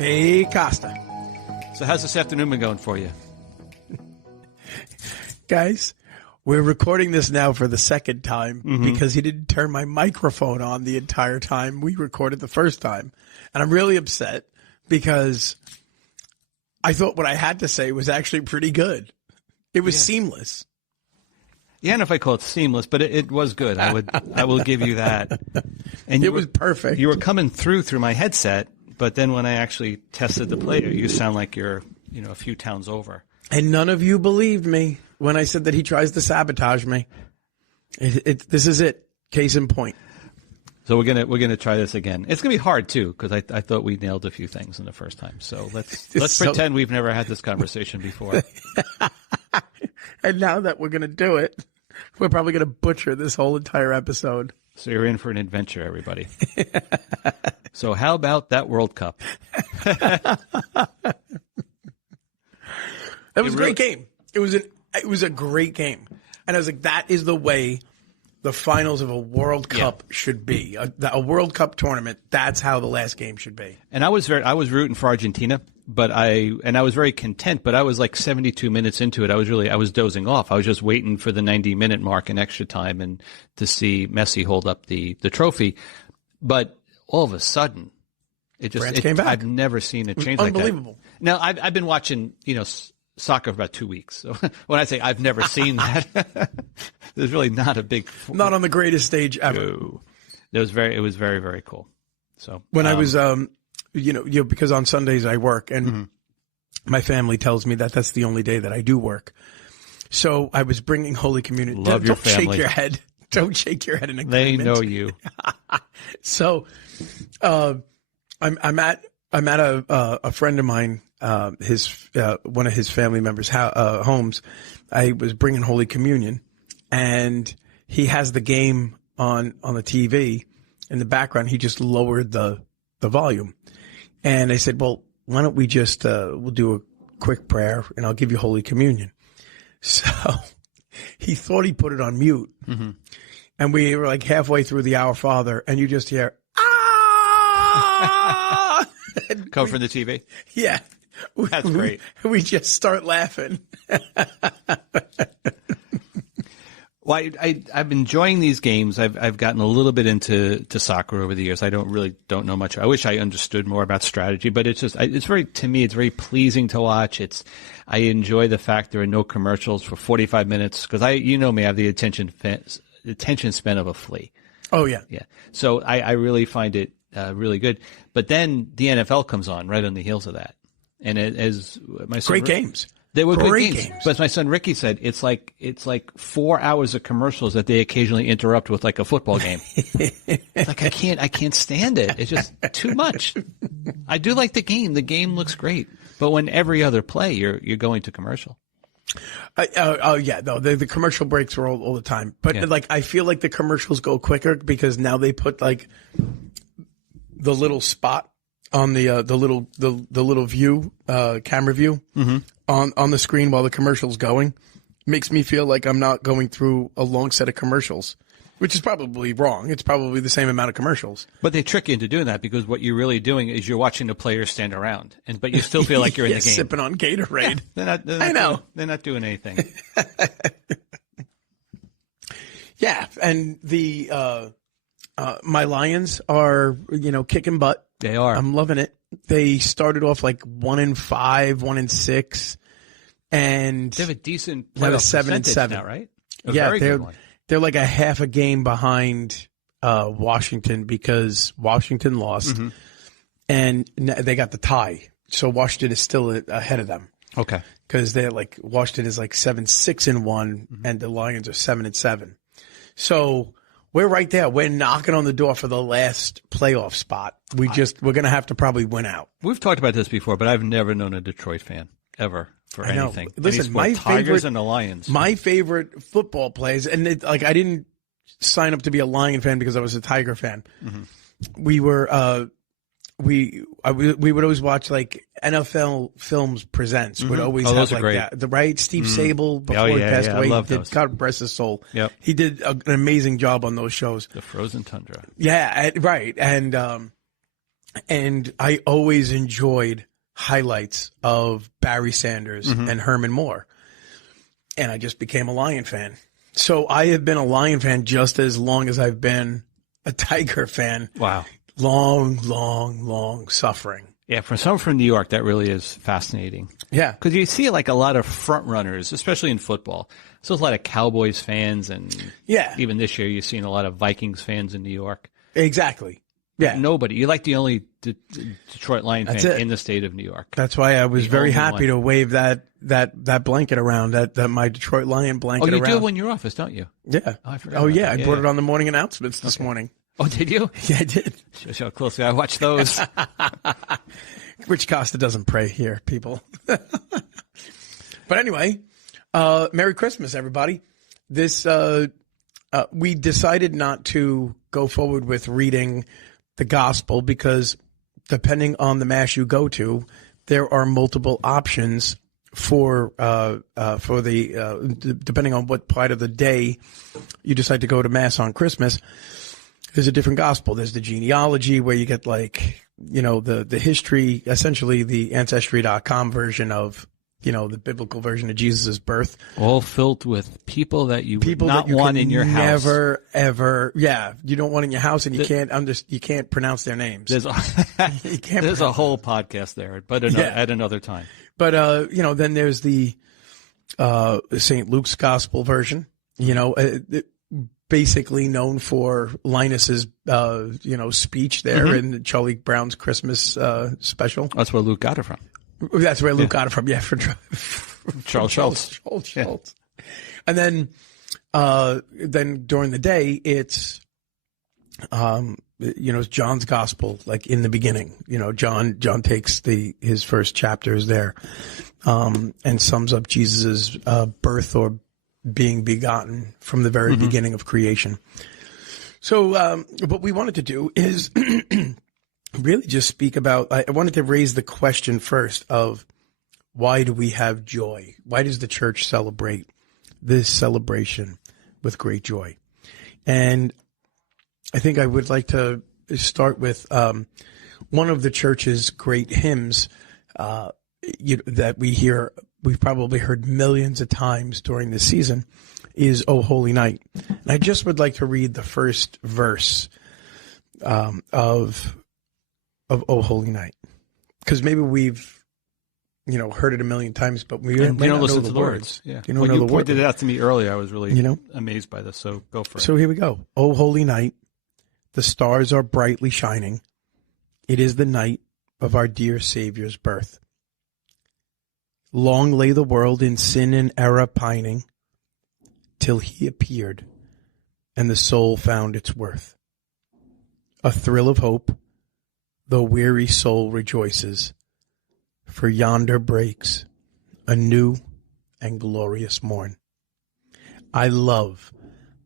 Hey, Costa. So how's this afternoon been going for you? Guys, we're recording this now for the second time because he didn't turn my microphone on the entire time we recorded the first time. And I'm really upset because I thought what I had to say was actually pretty good. It was seamless. Yeah, I don't know if I call it seamless, but it was good. I will give you that. And it was perfect. You were coming through my headset, but then when I actually tested the player, you sound like you're, a few towns over. And none of you believed me when I said that he tries to sabotage me. This is it. Case in point. So we're gonna try this again. It's gonna be hard too because I thought we nailed a few things in the first time. So let's pretend we've never had this conversation before. And now that we're gonna do it, we're probably gonna butcher this whole entire episode. So you're in for an adventure, everybody. So how about that World Cup? It was a great game. It was a great game, and I was like, that is the way the finals of a World Cup should be. A World Cup tournament. That's how the last game should be. And I was rooting for Argentina, but I was very content. But I was like 72 minutes into it. I was dozing off. I was just waiting for the 90-minute mark in extra time and to see Messi hold up the trophy. But all of a sudden, France came back. I've never seen it change like that. Unbelievable. Now I've been watching soccer for about 2 weeks. So when I say I've never seen that, there's really not a big. Not on the greatest stage ever. No. It was very, very cool. So when I was, because on Sundays I work and my family tells me that that's the only day that I do work. So I was bringing Holy Communion. Love your family. Shake your head. Don't shake your head in agreement. They know you. So, I'm at a friend of mine, one of his family members' homes. I was bringing Holy Communion, and he has the game on the TV in the background. He just lowered the volume, and I said, "Well, why don't we just we'll do a quick prayer, and I'll give you Holy Communion." So he thought he put it on mute, and we were like halfway through the Our Father, and you just hear ah. Come from the TV? Yeah. That's great. We just start laughing. Well, I'm enjoying these games. I've gotten a little bit into soccer over the years. I don't know much. I wish I understood more about strategy, but it's very pleasing to watch. I enjoy the fact there are no commercials for 45 minutes because I have the attention span of a flea. Oh yeah. Yeah. So I really find it really good. But then the NFL comes on right on the heels of that. And as my son, great games. They were great games. But as my son Ricky said, it's like 4 hours of commercials that they occasionally interrupt with like a football game. It's like I can't stand it. It's just too much. I do like the game. The game looks great. But when every other play you're going to commercial. The commercial breaks are all the time. But I feel like the commercials go quicker because now they put like the little spot on the little view, camera view on the screen while the commercial's going. Makes me feel like I'm not going through a long set of commercials, which is probably wrong. It's probably the same amount of commercials. But they trick you into doing that because what you're really doing is you're watching the players stand around, but you still feel like you're in the game. Sipping on Gatorade. Yeah, I know. They're not doing anything. Yeah, and my Lions are, kicking butt. They are. I'm loving it. They started off like 1-5, 1-6, and they have a decent now playoff 7-7 now, right? They're like a half a game behind Washington because Washington lost, and they got the tie. So Washington is still ahead of them. Okay, because they're like Washington is like 7-6-1, and the Lions are 7-7. So we're right there. We're knocking on the door for the last playoff spot. We're going to have to probably win out. We've talked about this before, but I've never known a Detroit fan ever for anything. Listen, my Tigers and the Lions. My favorite football plays, and I didn't sign up to be a Lion fan because I was a Tiger fan. We were we would always watch like NFL Films Presents. Would always have like that. The right Steve Sable before he passed away. I love those. God rest his soul. Yep. He did an amazing job on those shows. The Frozen Tundra. Yeah, right. And And I always enjoyed highlights of Barry Sanders and Herman Moore. And I just became a Lion fan. So I have been a Lion fan just as long as I've been a Tiger fan. Wow. Long suffering. Yeah, for someone from New York, that really is fascinating. Yeah. Because you see like a lot of front runners, especially in football. So there's a lot of Cowboys fans, and even this year you're seeing a lot of Vikings fans in New York. Exactly. Yeah. Nobody. You're like the only Detroit Lion fan in the state of New York. That's why I was very happy to wave that blanket around, that my Detroit Lion blanket around. Oh, you do it when you're office, don't you? Yeah. Oh, I forgot. I brought it on the morning announcements this morning. Oh, did you? Yeah, I did. Show how closely I watch those. Rich Costa doesn't pray here, people. But anyway, Merry Christmas, everybody. This we decided not to go forward with reading the gospel because depending on the mass you go to, there are multiple options for the depending on what part of the day you decide to go to mass on Christmas. There's a different gospel. There's the genealogy where you get the history, essentially the Ancestry.com version of, the biblical version of Jesus' birth. All filled with people that you would not want in your house. Never, ever. Yeah. You don't want in your house and you can't pronounce their names. There's a whole podcast there, but at another time. But, then there's the St. Luke's gospel version, basically known for Linus's, speech there in Charlie Brown's Christmas special. That's where Luke got it from. That's where Luke got it from. Yeah, from Charles Schultz. Schultz. And then during the day, it's John's gospel, like in the beginning. John takes his first chapters there, and sums up Jesus's birth or being begotten from the very beginning of creation. So what we wanted to do is really just speak about, I wanted to raise the question first of why do we have joy? Why does the church celebrate this celebration with great joy? And I think I would like to start with one of the church's great hymns that we've probably heard millions of times during this season, is O Holy Night. And I just would like to read the first verse of O Holy Night, because maybe we've heard it a million times, but we don't listen to the words. Yeah, when you pointed it out to me earlier, I was really amazed by this. So go for it. So here we go. O Holy Night, the stars are brightly shining. It is the night of our dear Savior's birth. Long lay the world in sin and error pining, till he appeared, and the soul found its worth. A thrill of hope, the weary soul rejoices, for yonder breaks a new and glorious morn. I love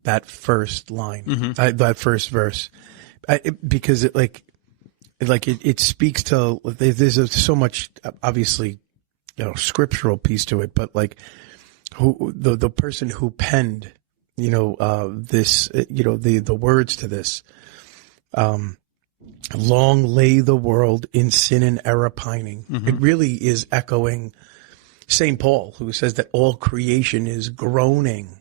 that first line, that first verse, because it speaks to, there's so much, obviously, scriptural piece to it, but like the person who penned, this, the words to this, long lay the world in sin and error pining. It really is echoing St. Paul, who says that all creation is groaning,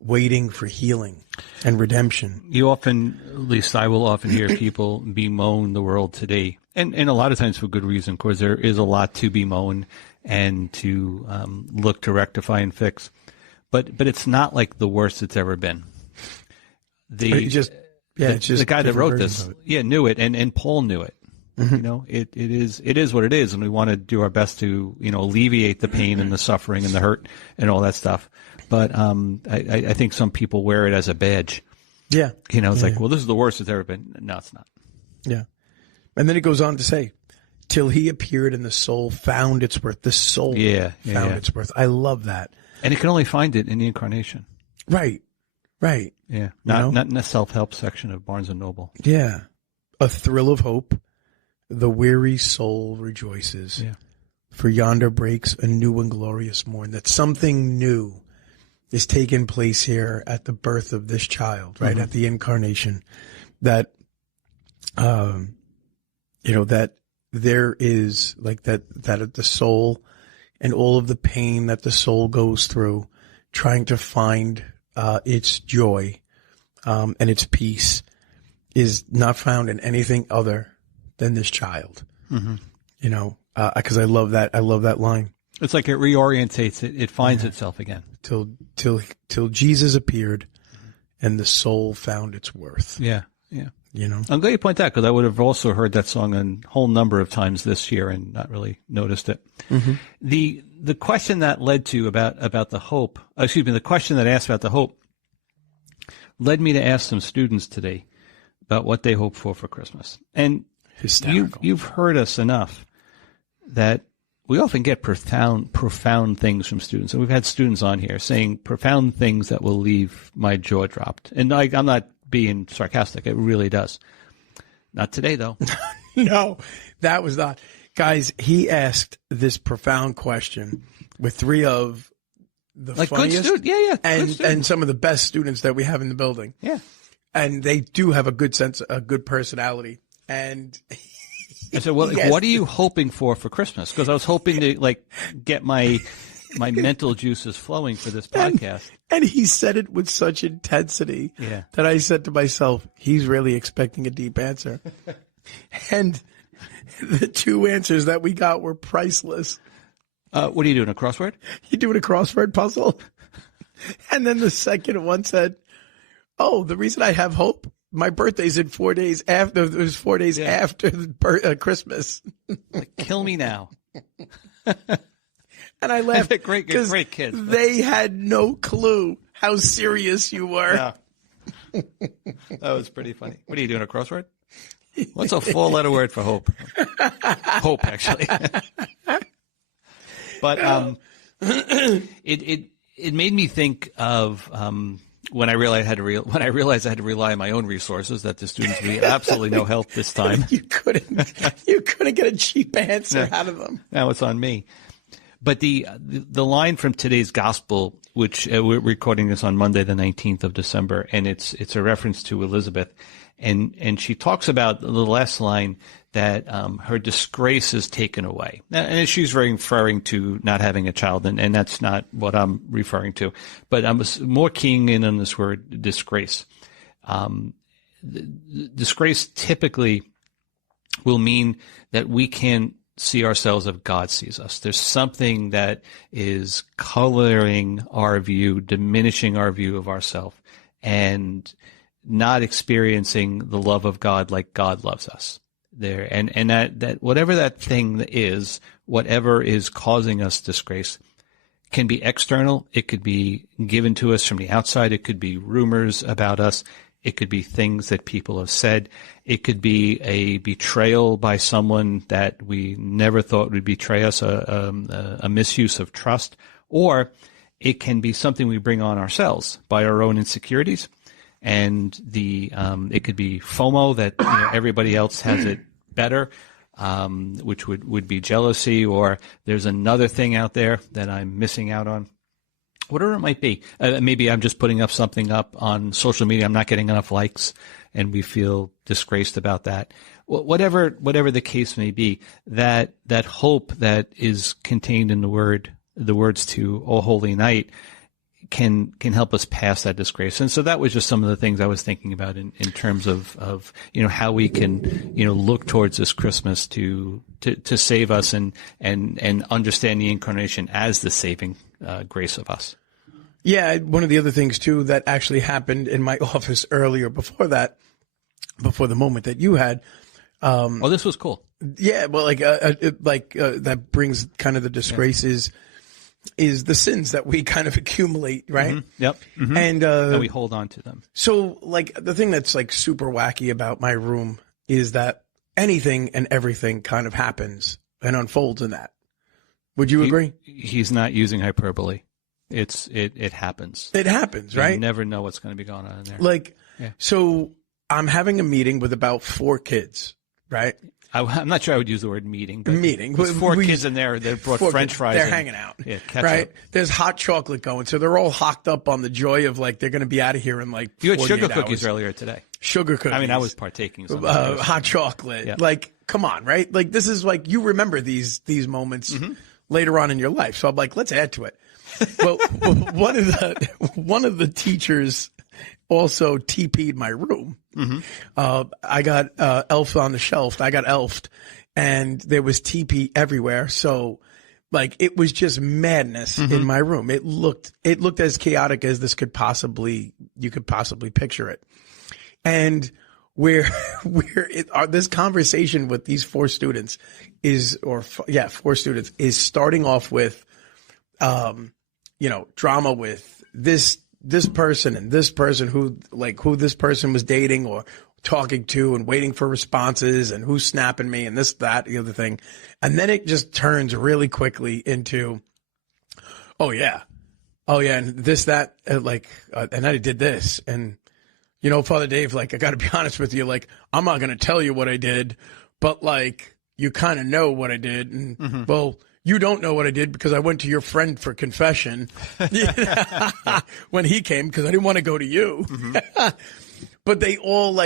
waiting for healing and redemption. You often, at least I will often hear people bemoan the world today, and a lot of times for good reason, because there is a lot to bemoan and to look to rectify and fix. But it's not like the worst it's ever been. It's just the guy that wrote this, knew it, and Paul knew it. It is what it is, and we want to do our best to alleviate the pain and the suffering and the hurt and all that stuff. But I think some people wear it as a badge. Yeah, well, this is the worst it's ever been. No, it's not. Yeah, and then it goes on to say, till he appeared and the soul found its worth. The soul found its worth. I love that. And it can only find it in the incarnation. Right. Yeah. Not in the self-help section of Barnes & Noble. Yeah. A thrill of hope. The weary soul rejoices. Yeah. For yonder breaks a new and glorious morn. That something new is taking place here at the birth of this child, right? At the incarnation. That, that there is like that the soul and all of the pain that the soul goes through trying to find its joy and its peace is not found in anything other than this child. Mm-hmm. Because I love that line. It's like it reorientates it. It finds itself again. Till Jesus appeared and the soul found its worth. Yeah. Yeah. I'm glad you point that, because I would have also heard that song a whole number of times this year and not really noticed it. Mm-hmm. The question that led to about the hope, the question that asked about the hope led me to ask some students today about what they hope for Christmas. And you've heard us enough that we often get profound things from students. And we've had students on here saying profound things that will leave my jaw dropped. And I'm not being sarcastic. It really does. Not today, though. No, that was not. Guys, he asked this profound question with three of the funniest and some of the best students that we have in the building. Yeah. And they do have a good sense, a good personality. And I said, well, what are you hoping for Christmas? Because I was hoping to get my mental juices flowing for this podcast. And he said it with such intensity that I said to myself, he's really expecting a deep answer. And the two answers that we got were priceless. What are you doing, a crossword? You doing a crossword puzzle? And then the second one said, oh, the reason I have hope, my birthday's in 4 days after. It was 4 days after Christmas. Kill me now. And I laughed. Great kids. They had no clue how serious you were. Yeah. That was pretty funny. What are you doing, a crossword? What's a four-letter word for hope? Hope, actually. But it made me think of when I realized I had to rely on my own resources, that the students would be absolutely no help this time. You couldn't get a cheap answer out of them. Now it's on me. But the line from today's gospel, which we're recording this on Monday, the 19th of December, and it's a reference to Elizabeth, and she talks about the last line that her disgrace is taken away, and she's referring to not having a child, and that's not what I'm referring to, but I'm more keying in on this word disgrace. Disgrace typically will mean that we can't see ourselves as God sees us. There's something that is coloring our view, diminishing our view of ourselves, and not experiencing the love of God like God loves us. There and that whatever that thing is, whatever is causing us disgrace, can be external. It could be given to us from the outside. It could be rumors about us. It could be things that people have said. It could be a betrayal by someone that we never thought would betray us, a misuse of trust, or it can be something we bring on ourselves by our own insecurities. And it could be FOMO, that everybody else has it better, which would be jealousy, or there's another thing out there that I'm missing out on. Whatever it might be. Maybe I'm just putting something up on social media. I'm not getting enough likes, and we feel disgraced about that. Whatever the case may be, that hope that is contained in the words to O Holy Night can help us pass that disgrace. And so that was just some of the things I was thinking about in terms of how we can look towards this Christmas to save us and understand the incarnation as the saving grace of us. Yeah, one of the other things too that actually happened in my office earlier before the moment that you had. This was cool. Yeah, well, that brings kind of the disgraces. Yeah. Is the sins that we kind of accumulate, right? Mm-hmm. Yep. Mm-hmm. And we hold on to them. So, the thing that's super wacky about my room is that anything and everything kind of happens and unfolds in that. Would you agree? He's not using hyperbole. It happens. It happens, right? You never know what's going to be going on in there. So I'm having a meeting with about 4 kids, right? I'm not sure I would use the word meeting. But meeting. There's 4 kids in there that brought French fries. They're hanging out. Yeah, right? There's hot chocolate going. So they're all hocked up on the joy of they're going to be out of here in You had sugar 48 cookies hours. earlier today. sugar cookies. I mean, I was partaking. Hot chocolate. Yeah. Like, come on, right? Like, this is like, you remember these moments later on in your life. So I'm like, let's add to it. Well, one of the teachers also TP'd my room. I got Elf on the Shelf. I got elfed, and there was TP everywhere. So, like, it was just madness in my room. It looked as chaotic as you could possibly picture it. And this conversation with these four students is starting off with, drama with this person and this person who this person was dating or talking to and waiting for responses and who's snapping me and this, that, the other thing. And then it just turns really quickly into, and this, that, and I did this. And, Father Dave, like, I got to be honest with you, like, I'm not going to tell you what I did, but like, you kind of know what I did. And well, you don't know what I did because I went to your friend for confession when he came because I didn't want to go to you. But they all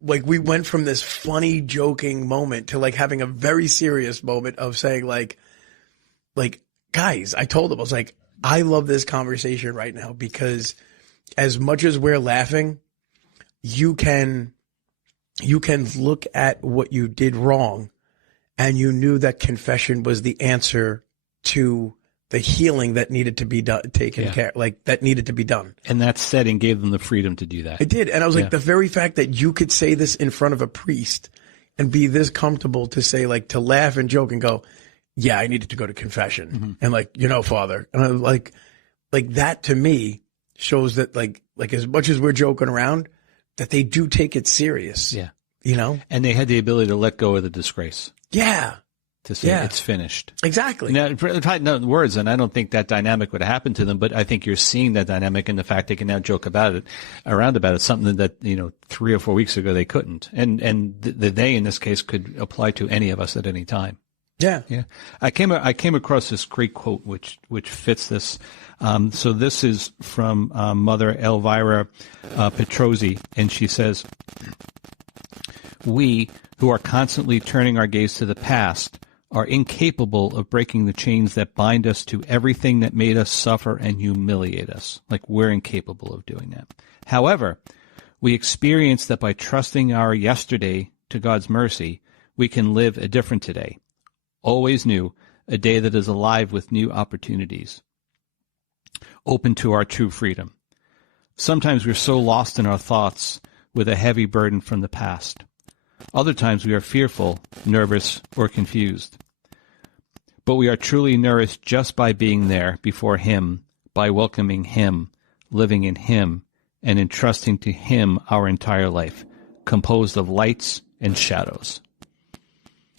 we went from this funny joking moment to like having a very serious moment of saying like, guys, I told them, I was like, I love this conversation right now because as much as we're laughing, you can look at what you did wrong. And you knew that confession was the answer to the healing that needed to be done, that needed to be done. And that setting gave them the freedom to do that. It did. And I was like, the very fact that you could say this in front of a priest and be this comfortable to say, like, to laugh and joke and go, yeah, I needed to go to confession. And like, Father. And I was like that to me shows that like as much as we're joking around, that they do take it serious. Yeah. And they had the ability to let go of the disgrace. Yeah. To say it's finished. Exactly. Now, probably not in words, and I don't think that dynamic would happen to them, but I think you're seeing that dynamic in the fact they can now joke about it, something that, 3 or 4 weeks ago they couldn't. And the they in this case could apply to any of us at any time. Yeah. Yeah. I came across this great quote which fits this. So this is from Mother Elvira Petrozzi, and she says, "We who are constantly turning our gaze to the past are incapable of breaking the chains that bind us to everything that made us suffer and humiliate us." Like, we're incapable of doing that. However, we experience that by trusting our yesterday to God's mercy, we can live a different today, always new, a day that is alive with new opportunities, open to our true freedom. Sometimes we're so lost in our thoughts with a heavy burden from the past. Other times we are fearful, nervous, or confused. But we are truly nourished just by being there before Him, by welcoming Him, living in Him, and entrusting to Him our entire life, composed of lights and shadows.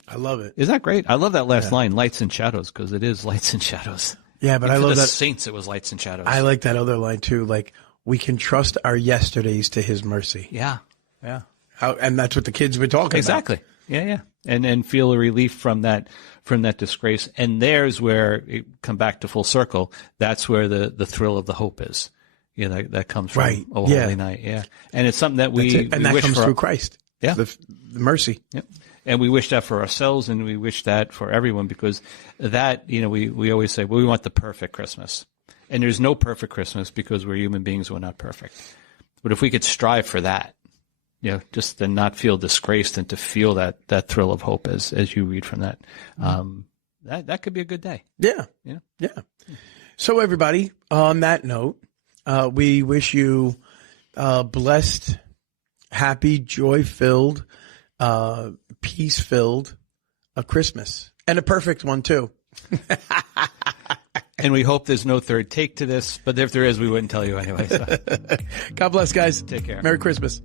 I love it. Isn't that great? I love that last line, lights and shadows, because it is lights and shadows. Yeah, but I love that. For the that. saints, it was lights and shadows. I like that other line too. Like, we can trust our yesterdays to His mercy. Yeah, yeah. And that's what the kids were talking about. Exactly. Yeah. And feel a relief from that disgrace. And there's where it come back to full circle. That's where the thrill of the hope is. Yeah, that comes from Holy Night. Yeah. And it's something that we and that wish comes for, through Christ. Yeah. The mercy. Yep. And we wish that for ourselves, and we wish that for everyone, because that, we always say, well, we want the perfect Christmas. And there's no perfect Christmas because we're human beings, we're not perfect. But if we could strive for that, just to not feel disgraced and to feel that thrill of hope as you read from that, that could be a good day. Yeah. Yeah. So everybody, on that note, we wish you blessed, happy, joy-filled, peace-filled a Christmas, and a perfect one too. And we hope there's no third take to this, but if there is, we wouldn't tell you anyway. So. God bless, guys. Take care. Merry Christmas.